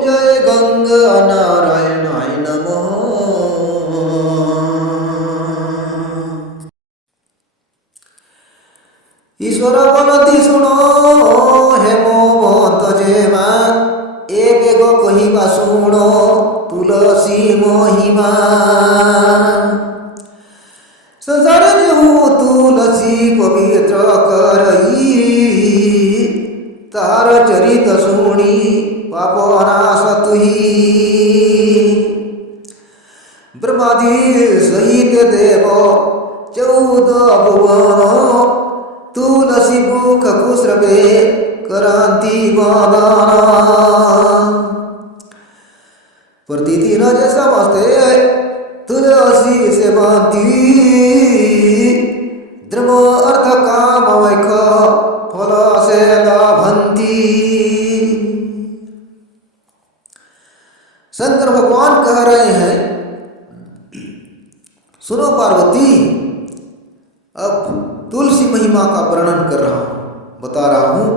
जय गंगा नारायणाय नमः। ईश्वर बोलती सुनो हे मोमत जेमा ए बेग कहिबा सुनो तुलसी महिमा। संसार जेहू तुलसी पवित्र करई तार चरित सुनी पाप नाश तुही। ब्रह्मादि सहित देव 14 भुवन तुलसी मुख कुश्रवे करांति वदन। प्रतिदिन जे समस्ते तुलसी सेवंती धर्म अर्थ काम वैख फल से लभंती। शंकर भगवान कह रहे हैं सुनो पार्वती, अब तुलसी महिमा का वर्णन कर रहा हूँ, बता रहा हूँ।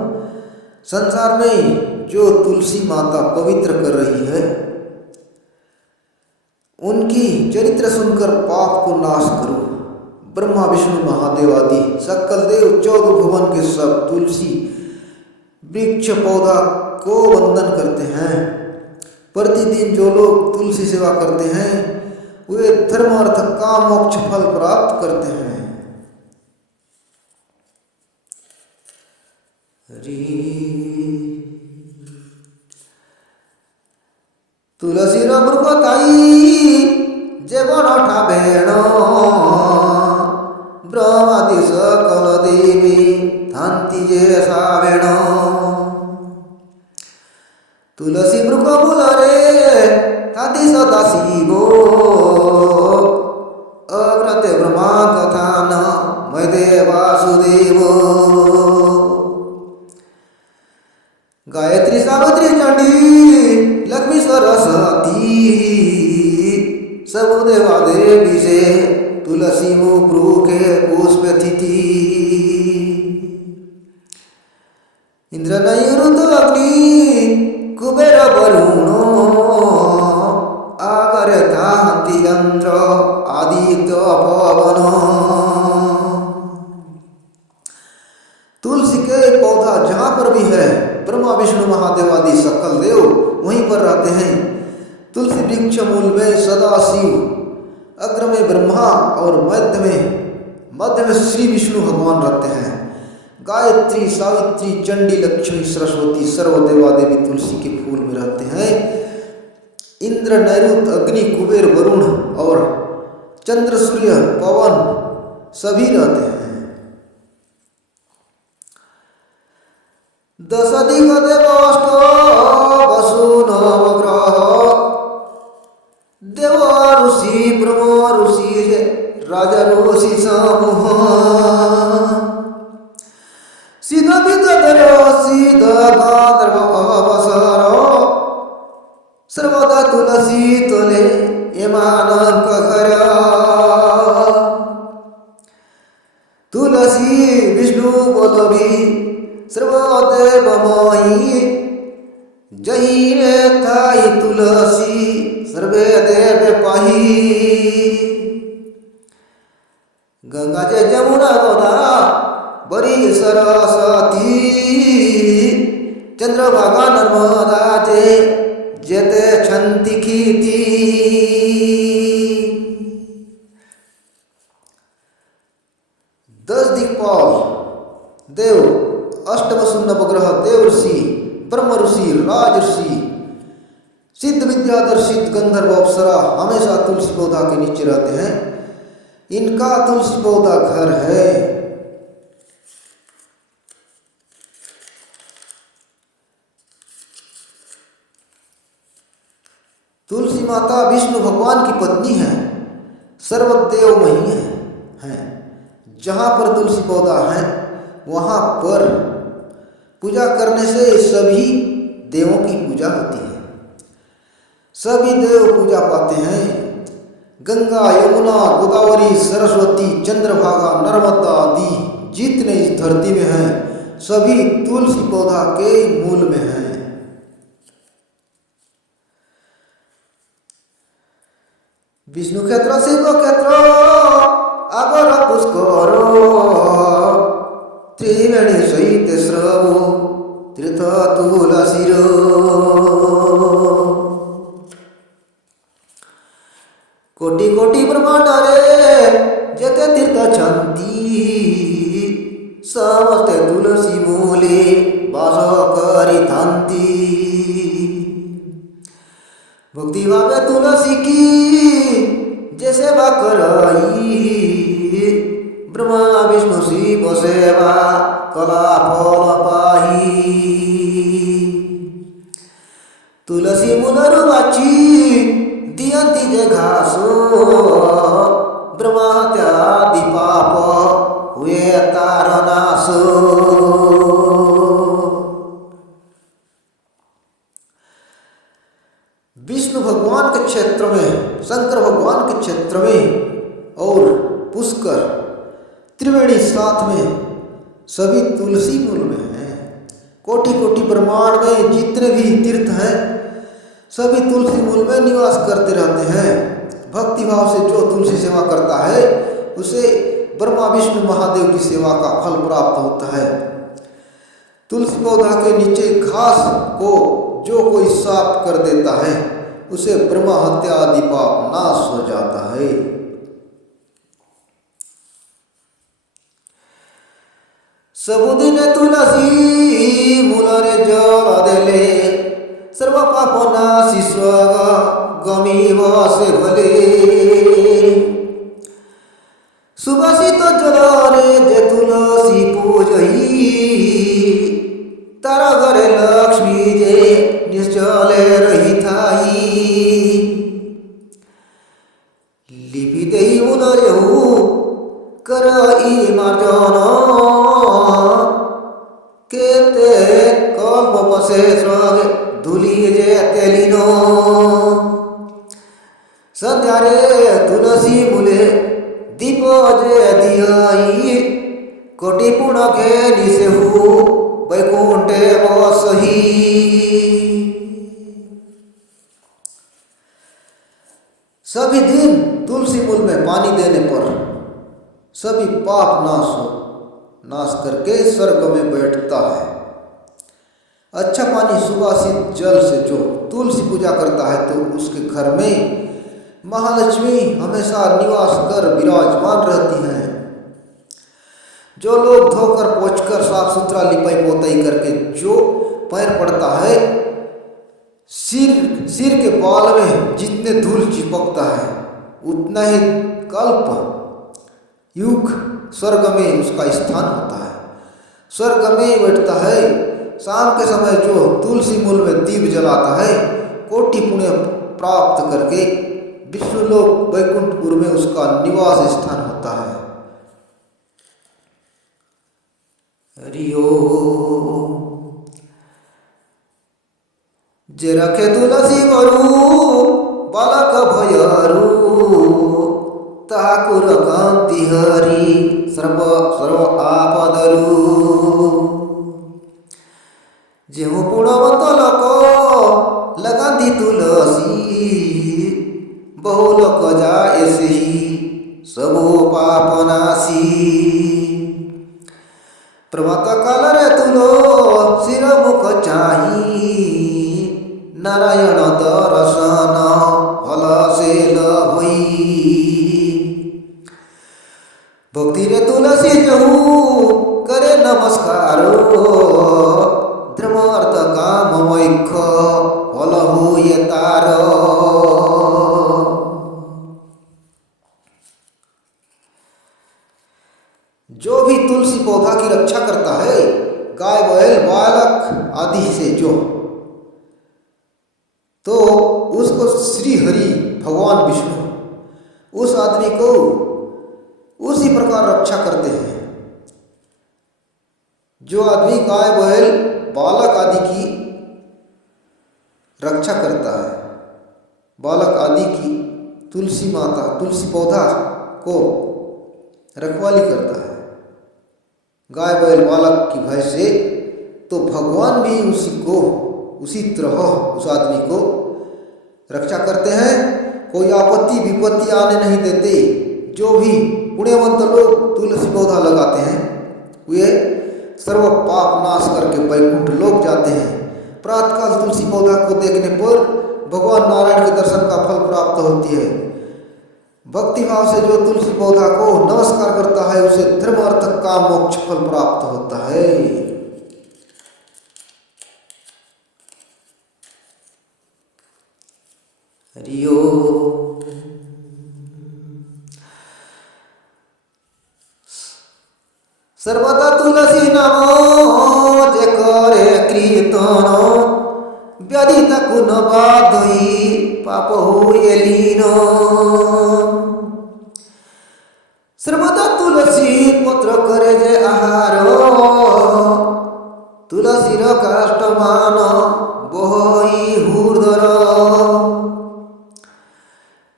संसार में जो तुलसी माता पवित्र कर रही है उनकी चरित्र सुनकर पाप को नाश करो। ब्रह्मा विष्णु महादेव आदि सकल देव 14 भुवन के सब तुलसी वृक्ष पौधा को वंदन करते हैं। प्रतिदिन जो लोग तुलसी सेवा करते हैं वे धर्म अर्थ काम मोक्ष फल प्राप्त करते हैं। तुलसी मृगताई जेवन ठाबेण ब्रह्मादि सकल देवी थांती जे सावेण। तुलसी मृग मूलरे ताति सदा शिवो अग्रते ब्रह्मा कथान मय वासुदेवो। गायत्री सावित्री चंडी लक्ष्मी सरस्वती सब देवा देवी से तुलसी मुब्रुके पुष्प तिथि। इंद्र नैऋत अग्नि कुबेर वरुणो आगर तांति यंत्र आदित्य पवन। तुलसी के पौधा जहाँ पर भी है ब्रह्मा विष्णु महादेव आदि सकल देव वहीं पर रहते हैं। तुलसी वृक्ष मूल में सदा शिव, अग्र में ब्रह्मा और मध्य में श्री विष्णु भगवान रहते हैं। गायत्री सावित्री चंडी लक्ष्मी सरस्वती सर्वदेवा देवी तुलसी के फूल में रहते हैं। इंद्र नैऋत अग्नि कुबेर वरुण और चंद्र सूर्य पवन सभी रहते हैं। 10 दिग देव वसु नवग्रह देव ऋषि ब्रह्म ऋषि राजा ऋषि समूह। सिद्ध विद्याधर सिद्ध गांधर्व अवसर सर्वदा तुलसी तोले एमान कखर। तुलसी विष्णु बोलबी सर्वदेवमयी जही थाई तुलसी सर्वे देव पाही। गंगा जे जमुना गोदा बड़ी सरस्वती चंद्रभागा नर्मदा जेते छंति खीती। दस दिक्पाल देव अष्टम नवग्रह देव ऋषि ब्रह्म ऋषि राज ऋषि सिद्ध विद्याधर सिद्ध गंधर्व अप्सरा हमेशा तुलसी पौधा के नीचे रहते हैं। इनका तुलसी पौधा घर है। तुलसी माता विष्णु भगवान की पत्नी है, सर्वदेवमयी है। जहाँ पर तुलसी पौधा है वहाँ पर पूजा करने से सभी देवों की पूजा होती है। सभी देव पूजा पाते हैं। गंगा यमुना गोदावरी सरस्वती चंद्रभागा नर्मदा आदि जितने इस धरती में हैं सभी तुलसी पौधा के मूल में हैं। विष्णु क्षेत्र शिव क्षेत्र आगर पुष्कर त्रिवेणी सहित श्रवो तीर्थ तुलसीर कोटि कोटि ब्रह्मांड रे जेते तीर्थ छंती समस्ते तुलसी मूले वास करिथांती भक्ति भावे तुलसी की जे सेवा करई ब्रह्मा विष्णु शिव सेवा कला फल पाही तुलसी मूलर वाची दियंती जे घासो ब्रह्मा त्यादि पाप हुए तारनाश विष्णु भगवान के क्षेत्र में शंकर भगवान के क्षेत्र में और पुष्कर त्रिवेणी साथ में सभी तुलसी मूल में हैं। कोटि कोटि ब्रह्मांड में जितने भी तीर्थ हैं सभी तुलसी मूल में निवास करते रहते हैं। भक्ति भाव से जो तुलसी सेवा करता है उसे ब्रह्मा विष्णु महादेव की सेवा का फल प्राप्त होता है। तुलसी पौधा के नीचे घास को जो कोई साफ कर देता है उसे ब्रह्मा हत्या आदि पाप नाश हो जाता है। सबुदिन तुलसी मूलरे जल देले सर्व पाप नाशी स्वर्ग गमी बसे भले सुबासित जलरे जे तुलसी पूजई तारा घरे लक्ष्मी जे निश्चले रही थाई लिपि देई मूलरे करई मार्जन केते कल्प बसे स्वर्ग धूली जे तेलिनो संध्यारे तुलसी मूले दीप जे दियाई कोटि पुण्य के निसेहु वैकुंठे बसही सभी दिन तुलसी मूल में पानी देने पर सभी पाप नाश करके स्वर्ग में बैठता है। अच्छा पानी सुवासित जल से जो तुलसी पूजा करता है तो उसके घर में महालक्ष्मी हमेशा निवास कर विराजमान रहती हैं। जो लोग धोकर पोंछकर साफ सुथरा लिपाई पोताई करके जो पैर पड़ता है सिर के बाल में जितने धूल चिपकता है उतना ही कल्प युग स्वर्ग में उसका स्थान होता है। स्वर्ग में बैठता है। शाम के समय जो तुलसी मूल में दीप जलाता है कोटि पुण्य प्राप्त करके विष्णु लोक वैकुंठपुर में उसका निवास स्थान होता है। हरिओ जे रखे तुलसी गरु बालक भयरु ताकुर कांति हरि सर्व आपदरु जेहु पुण्यवंत लोक लगांती तुलसी बहु लोक जाए सही सबो पाप नासी प्रभात काल रे तुलो सिर मुख चाही नारायण दर्शन फल से लभई भक्ति रे तुलसी जहू करे नमस्कार धर्म अर्थ काम मोक्ष फल हुए तार। जो भी तुलसी पौधा की रक्षा करता है गाय बैल बालक आदि से जो तो उसको श्री हरि भगवान विष्णु उस आदमी को उसी प्रकार रक्षा करते हैं। जो आदमी गाय बैल बालक आदि की रक्षा करता है बालक आदि की तुलसी माता तुलसी पौधा को रखवाली करता है गाय बैल बालक की भय से तो भगवान भी उसी तरह उस आदमी को रक्षा करते हैं कोई आपत्ति विपत्ति आने नहीं देते। जो भी पुण्यवंत लोग तुलसी पौधा लगाते हैं वे सर्व पाप नाश करके वैकुंठ लोक जाते हैं। प्रातःकाल तुलसी पौधा को देखने पर भगवान नारायण के दर्शन का फल प्राप्त होती है। भक्ति भाव से जो तुलसी पौधा को नमस्कार करता है उसे धर्म अर्थ काम मोक्ष फल प्राप्त होता है। हरिओ सर्वदा तुलसी नामो जे करे कीर्तन व्याधित कुन बाधई पाप हुए लीन। सर्वदा तुलसी पत्र करे जे आहार तुलसीर काष्ठमान बहई हृदर।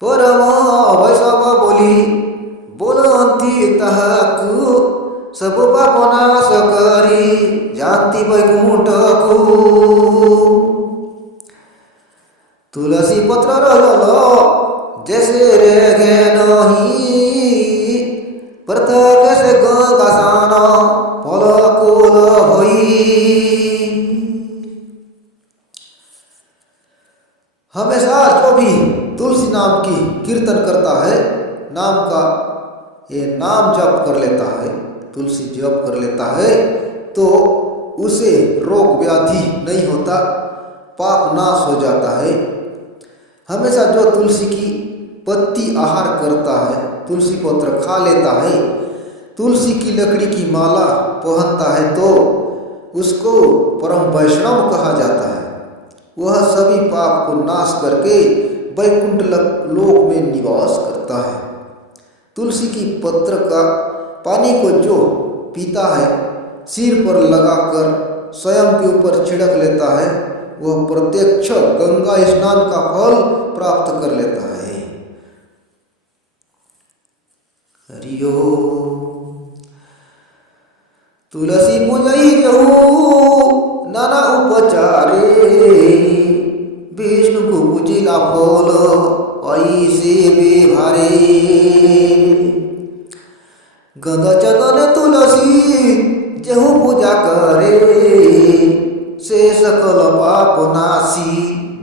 परम वैष्णव बोली बोलती ताहाकु सब पाप नाश करी जाती वैकुंठ को। तुलसी पत्र रहलो जैसे रेगे नहीं प्रत्यक्ष से गंगा सान फल कुल होई। हमेशा जो भी तुलसी नाम की कीर्तन करता है, नाम का ये नाम जप कर लेता है, तुलसी जप कर लेता है तो उसे रोग व्याधि नहीं होता, पाप नाश हो जाता है। हमेशा जो तुलसी की पत्ती आहार करता है, तुलसी पत्र खा लेता है, तुलसी की लकड़ी की माला पहनता है तो उसको परम वैष्णव कहा जाता है। वह सभी पाप को नाश करके वैकुंठ लोक में निवास करता है। तुलसी की पत्र का पानी को जो पीता है, सिर पर लगाकर स्वयं के ऊपर छिड़क लेता है, वह प्रत्यक्ष गंगा स्नान का फल प्राप्त कर लेता है। हरिओ तुलसी पूजई जहू नाना उपचारे विष्णु को पूजिला फल ऐसे बेभारे। गंगा चंदन तुलसी जहू पूजा करे से सकल पाप नासी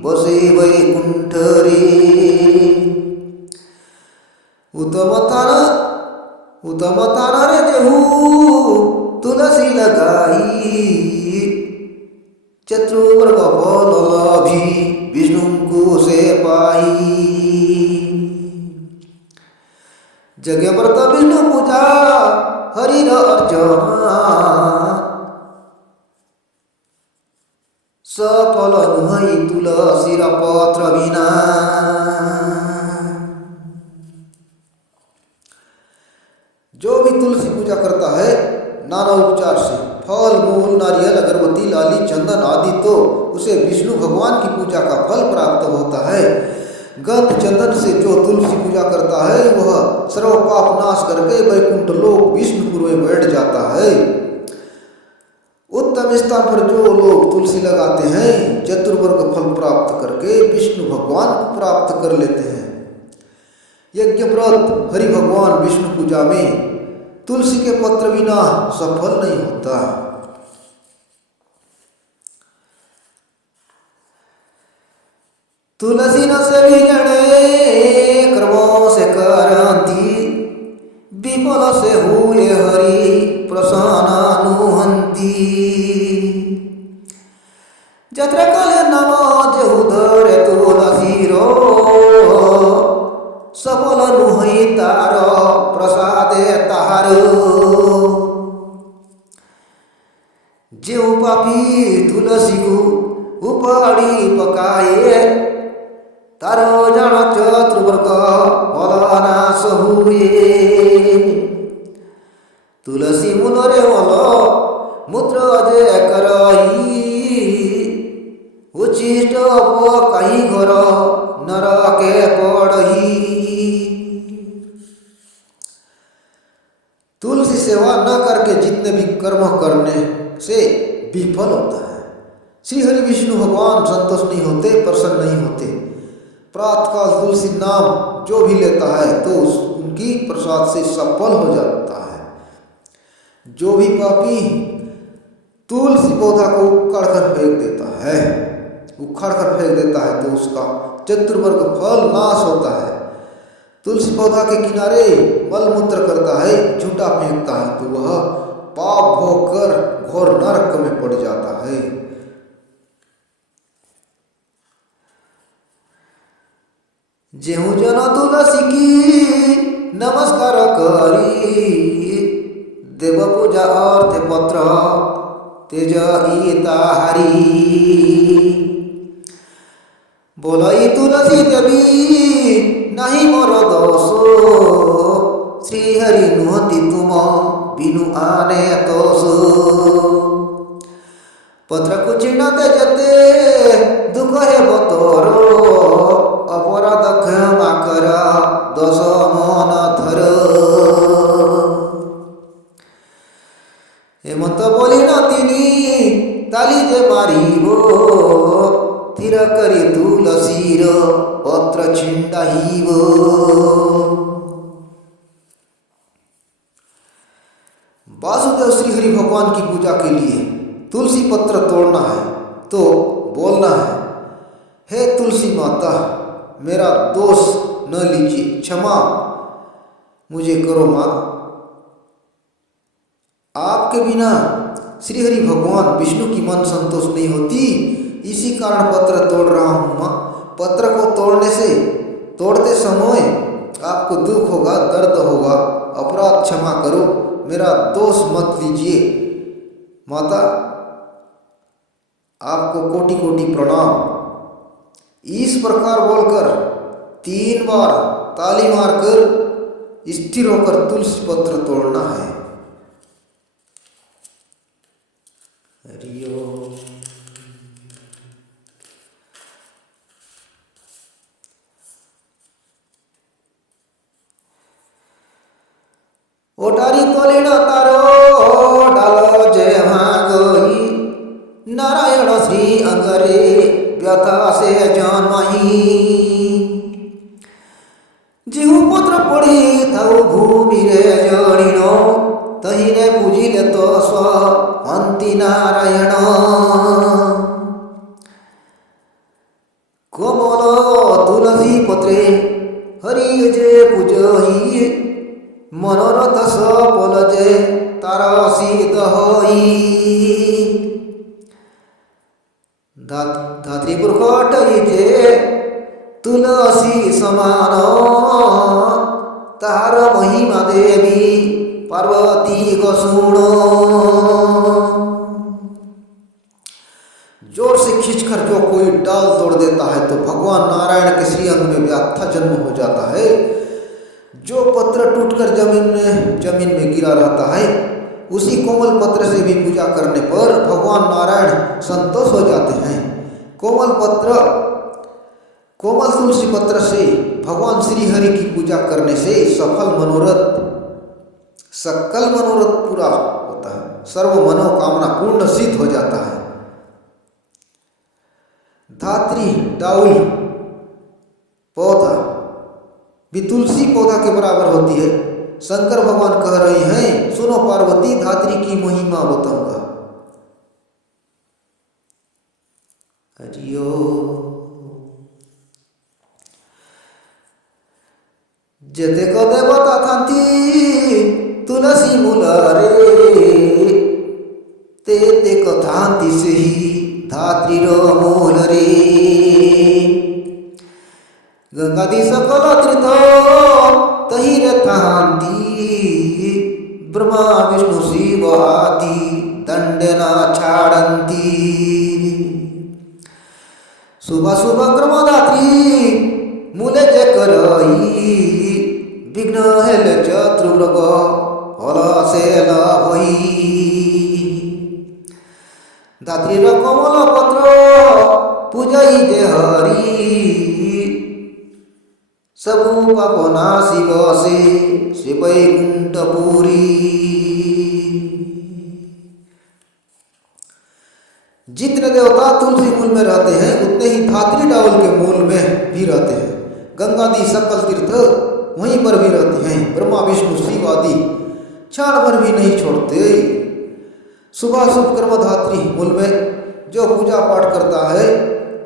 बसे वैकुंठ रे। उत्तम तारा रे देहू तुलसी लगाई चतुर्वर्ग फल लभी विष्णु को से पाई। जगे व्रत विष्णु पूजा हरि अर्चना सफल नुहई तुलसी पत्र बिना। जो भी तुलसी पूजा करता है नाना उपचार से, फल मूल नारियल अगरबत्ती लाली चंदन आदि, तो उसे विष्णु भगवान की पूजा का फल प्राप्त होता है। गंध चंदन से जो तुलसी पूजा करता है वह सर्व पाप नाश करके वैकुंठ लोक विष्णुपुर में बैठ जाता है। उत्तम स्थान पर जो लोग तुलसी लगाते हैं चतुर्वर्ग फल प्राप्त करके विष्णु भगवान को प्राप्त कर लेते हैं। यज्ञ व्रत हरि भगवान विष्णु पूजा में तुलसी के पत्र बिना सफल नहीं होता। तुलसी न सभी जने कर्मों से करंती विफल से हुए हरि प्रसन्न नुहंती। जत्र काले नमो उधर तुलसी रो सफल नुहई तार प्रसादे तार। जेऊ पापी तुलसी को उपाड़ी पकाए तारो जन चतुर्वर्ग फल नाश हुए। तुलसी मूल रे वल मूत्र अजय करही उचिष्ट कहीं घर नरके पड़ही। तुलसी सेवा न करके जितने भी कर्म करने से विफल होता है। श्री हरि विष्णु भगवान संतुष्ट नहीं होते, प्रसन्न नहीं होते। प्रातःकाल तुलसी नाम जो भी लेता है तो उनकी प्रसाद से सफल हो जाता है। जो भी पापी तुलसी पौधा को उखाड़ कर फेंक देता है तो उसका चतुर्वर्ग फल नाश होता है। तुलसी पौधा के किनारे मलमूत्र करता है, झूठा फेंकता है तो वह पाप भोग कर घोर नरक में पड़ जाता है। जेहू जन तुलसी की नमस्कार करी, देव पूजा अर्थ पत्र तेज ताहारी। बोलई तुलसी देवी नहीं मोर दोषो, श्रीहरि नुहति तुम बिनु आने तोषो। पत्र कुचिना तेजते दुख है बतोरो, अपराध क्षमा कर दोष मन धर। हेमंत बोली न तिनी ताली जे मारिबो, थिर करी तुलसीर पत्र छिंडाइबो। वासुदेव श्री हरि भगवान की पूजा के लिए तुलसी पत्र तोड़ना है तो बोलना है, हे तुलसी माता मेरा दोष न लीजिए, क्षमा मुझे करो माँ। आपके बिना श्री हरि भगवान विष्णु की मन संतोष नहीं होती, इसी कारण पत्र तोड़ रहा हूँ माँ। पत्र को तोड़ते समय आपको दुख होगा, दर्द होगा, अपराध क्षमा करो, मेरा दोष मत लीजिए माता। आपको कोटि कोटि प्रणाम। इस प्रकार बोलकर 3 बार ताली मारकर स्थिर होकर तुलसी पत्र तोड़ना है। हरि ओम। ओटारी तोलिण तारो डालो जय गई, नारायण श्री अंगरे व्यथा से जन्मही। जिहु पुत्र पड़ी थाउ भूमि रे जड़िनो, तहिने पूजिले तो स्व अंति नारायण। कोमल तुलसी पत्रे हरि जे पूजही, मनोरथ सफल जे तारा सिद्ध होई। धात्री पुरखट जे तुलसी समान, तार महिमा देवी पार्वती को सुनो। जोर से खींचकर जो कोई डाल तोड़ देता है तो भगवान नारायण के श्री अंग में व्याथा जन्म हो जाता है। जो पत्र टूटकर जमीन में गिरा रहता है, उसी कोमल पत्र से भी पूजा करने पर भगवान नारायण संतोष हो जाते हैं। कोमल तुलसी पत्र से भगवान श्री हरि की पूजा करने से सकल मनोरथ पूरा होता है, सर्व मनोकामना पूर्ण सिद्ध हो जाता है। धात्री डाउल पौधा भी तुलसी पौधा के बराबर होती है। शंकर भगवान कह रहे हैं, सुनो पार्वती धात्री की महिमा बताऊंगा। हरि ओम। जेते को देवता थांती तुलसी मूल रे, ते को थांती से ही धात्री रो मूल रे। गंगादी सकल त्रित तही रे थांती, ब्रह्मा विष्णु शिव आदि दंडना छाड़ंती। शुभ शुभ क्रमदात्री मूले जे करई, विघ्न हेले चतुर्मृग फल से लाभई। धात्री कमल पत्र पूजई जे हरि, सबु पाप नासी बसे वैकुंठपुरी। जितने देव देवता तुलसी मूल में रहते हैं, उतने ही धात्री डावल के मूल में भी रहते हैं। गंगादि सकल तीर्थ वहीं पर भी रहते हैं। ब्रह्मा विष्णु शिव आदि क्षण भर भी नहीं छोड़ते। सुबह शुभ कर्म धात्री मूल में जो पूजा पाठ करता है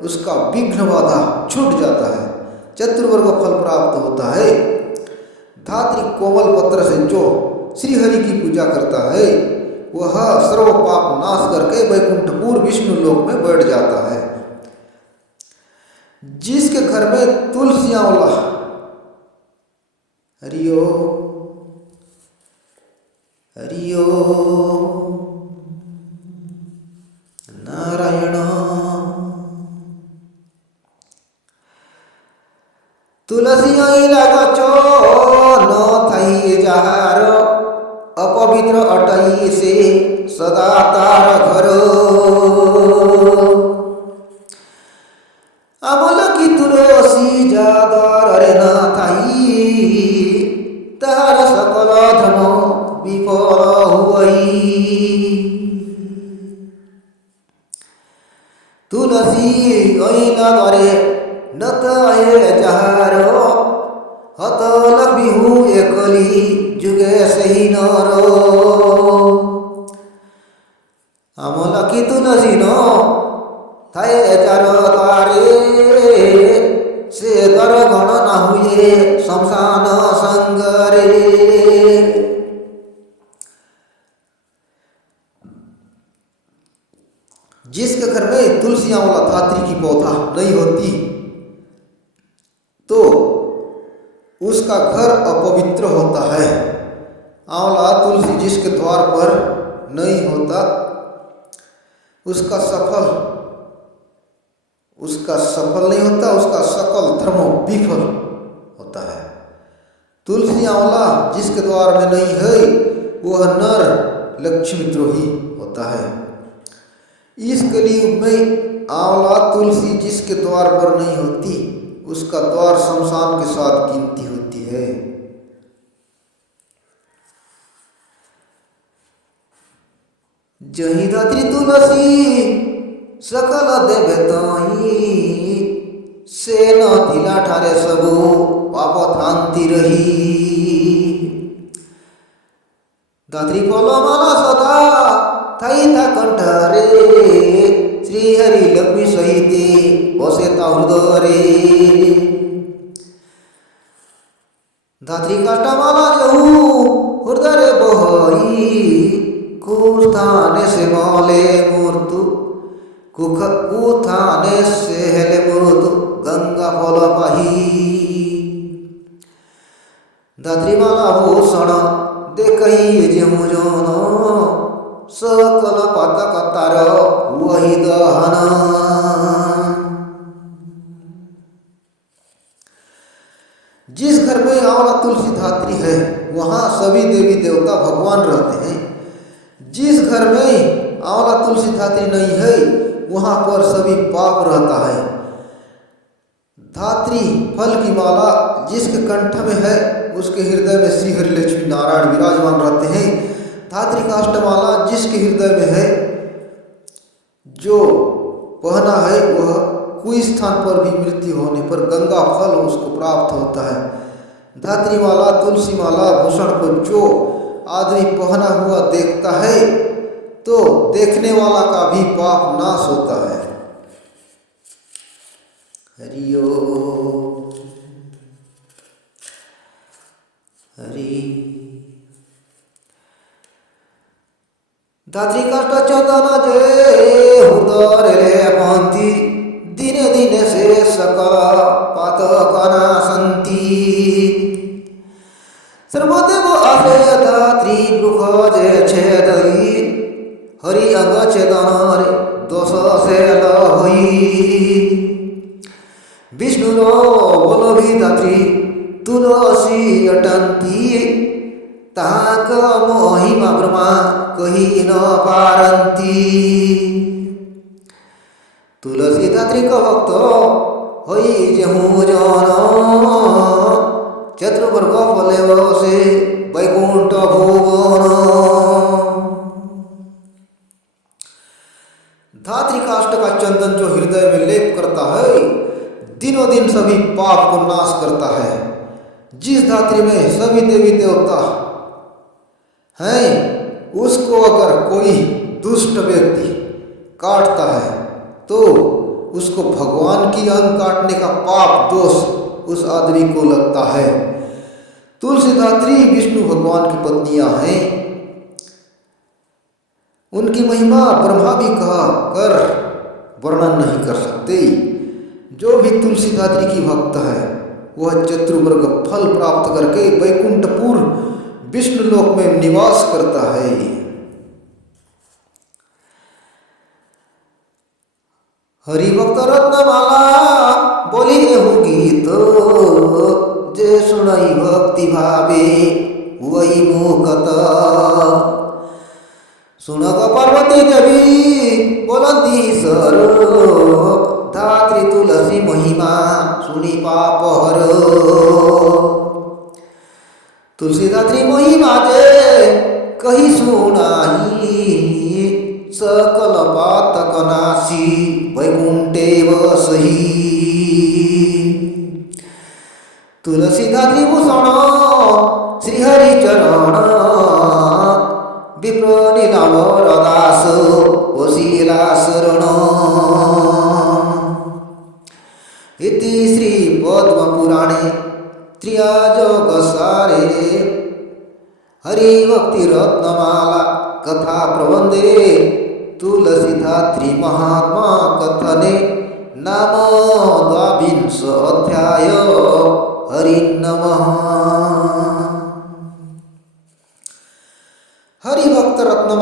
उसका विघ्न बाधा छूट जाता है, चतुर्वर्ग फल प्राप्त होता है। धात्री कोमल पत्र से जो श्री हरि की पूजा करता है वह सर्व पाप नाश करके वैकुंठपुर विष्णु लोक में बैठ जाता है। जिसके घर में तुलसी आंवला, हरिओ हरिओ नारायण। तुलसी आइला गचो न थई जहारो, अपवित्र अटई से सदा तार घर। अमल की तुलसी जादर रे न थाई, तार सकल धर्म विफल हुई। तुलसी ऐला करे नत आए जहारो, हत लबिहु एकली जुगे सही नरो। अमल की तुलसी नो थाए चार द्वारे, से कर गण न हुए शमशान संगरे। जिसके घर में तुलसी आंवला धात्री की पौधा नहीं होती तो उसका घर अपवित्र होता है। आंवला तुलसी जिसके द्वार पर नहीं होता उसका सफल नहीं होता, उसका सकल धर्म विफल होता है। तुलसी आंवला जिसके द्वार में नहीं है वह नर लक्ष्मी द्रोही होता है। इस कलयुग में आंवला तुलसी जिसके द्वार पर नहीं होती उसका द्वार शमशान के साथ गिनती होती है। जही धात्री तुलसी सकल देवे ताई, से न थिला ठारे सबो पाप थांति रही। धात्री फल माला सदा थाई था कंठरे, श्री हरि लक्ष्मी सहिते बसे ता हृदय। धात्री काष्ठमाला जहू हृदय बहई, कुथाने से मले मूर्तु कुथाने से हेले मूर्तु गंगा फल पाही। धात्री माला भूषण देखई जेहू जन, सकल पातक तार वही दहन। जिस घर में आंवला तुलसी धात्री है वहाँ सभी देवी देवता भगवान रहते हैं। जिस घर में आंवला तुलसी धात्री नहीं है वहाँ पर सभी पाप रहता है। धात्री फल की माला जिसके कंठ में है उसके हृदय में श्री हरि लक्ष्मी नारायण विराजमान रहते हैं। धात्री काष्ठमाला जिसके हृदय में है जो पहना है वह कोई स्थान पर भी मृत्यु होने पर गंगा फल उसको प्राप्त होता है। धात्री माला तुलसी माला भूषण को जो आदमी पहना हुआ देखता है तो देखने वाला का भी पाप नाश होता है। हरिओ हरि। धात्री काष्ठ चंदन जय हृदय रे पंथी, दिने दिने से सकल पातक नाशंति। सर्वदेव आश्रय धात्री वृक्ष जे छेदई, हरि अंग छेदन रे दोष से लई। विष्णु बोल भी धात्री तुलसी अटंती, ताक महिमा ब्रह्मा कही न पारंती। तुलसी धात्री का भक्त होई जेहू जन, चतुर्वर्ग फले बसे वैकुंठ भुवन। धात्री काष्ठ का भी देवी देवता हैं, उसको अगर कोई दुष्ट व्यक्ति काटता है तो उसको भगवान की अंग काटने का पाप दोष उस आदमी को लगता है। तुलसीदात्री विष्णु भगवान की पत्नियां हैं। उनकी महिमा ब्रह्मा भी कहा कर वर्णन नहीं कर सकते। जो भी तुलसीदात्री की भक्त है वह चतुर्वर्ग फल प्राप्त करके वैकुंठपुर विष्णु लोक में निवास करता है। हरि भक्त रत्नमाला बोली एहु गीत, जे सुनई भक्ति भावे वही मुकत। सुनक पार्वती देवी बोलती सर, धात्री तुलसी महिमा सुनी पाप हर। तुलसीदात्री महिमा जे कही सुनाई, सकल पातक नासी वैकुंठे बसही। तुलसीदात्री भूषण श्रीहरि चरण, विप्र नीलांबर दास वशीला शरण। इति श्री पद्म पुराणे त्र्ययोगसारे हरिभक्ति रत्नमाला कथा प्रबंधे तुलसीदात्री महात्मा कथने नाम द्वाविंश अध्याय। हरि नमः। हरि भक्त रत्न